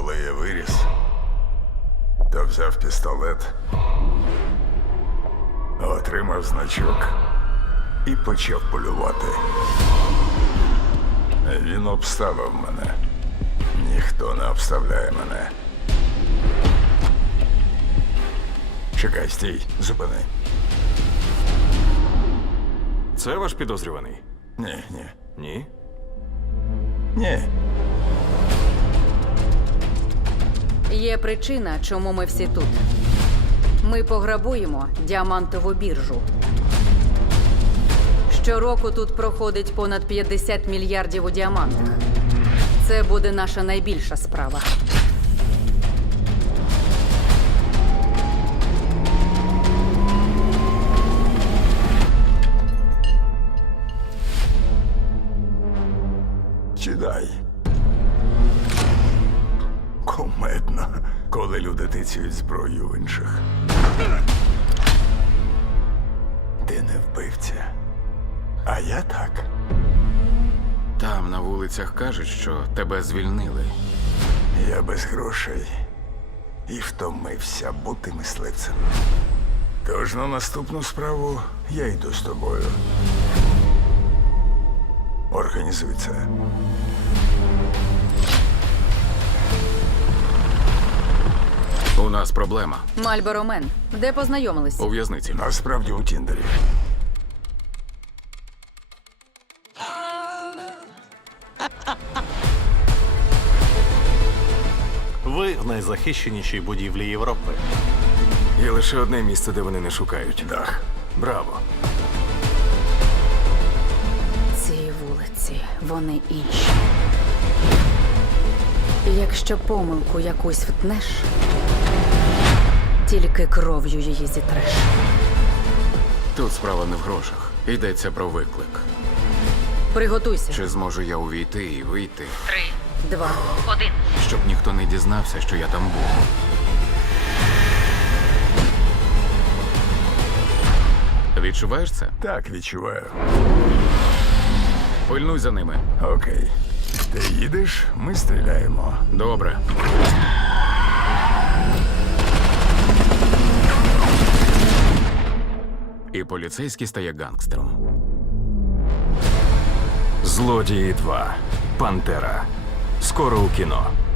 Коли я виріс, то взяв пістолет, отримав значок і почав полювати. Він обставив мене. Ніхто не обставляє мене. Чекай, стій, зупини. Це ваш підозрюваний? Ні, ні. Ні? Ні. Є причина, чому ми всі тут. Ми пограбуємо діамантову біржу. Щороку тут проходить понад 50 мільярдів у діамантах. Це буде наша найбільша справа. Чидай. Кумедно, коли люди тицюють зброю в інших. Ти не вбивця. А я так. Там на вулицях кажуть, що тебе звільнили. Я без грошей і втомився бути мисливцем. Тож на наступну справу я йду з тобою. Організуй це. нас проблема. Мальборо Мен. Де познайомились? У в'язниці. Насправді у Тіндері. Ви в найзахищенішій будівлі Європи. Є лише одне місце, де вони не шукають. Дах. Браво. Ці вулиці, вони інші. Якщо помилку якусь втнеш. Тільки кров'ю її зітреш. Тут справа не в грошах. Йдеться про виклик. Приготуйся. Чи зможу я увійти і вийти? Три, два, один. Щоб ніхто не дізнався, що я там був. Відчуваєш це? Так, відчуваю. Пильнуй за ними. Окей. Ти їдеш, ми стріляємо. Добре. і поліцейський стає гангстером. Злодії 2. Пантера. Скоро у кіно.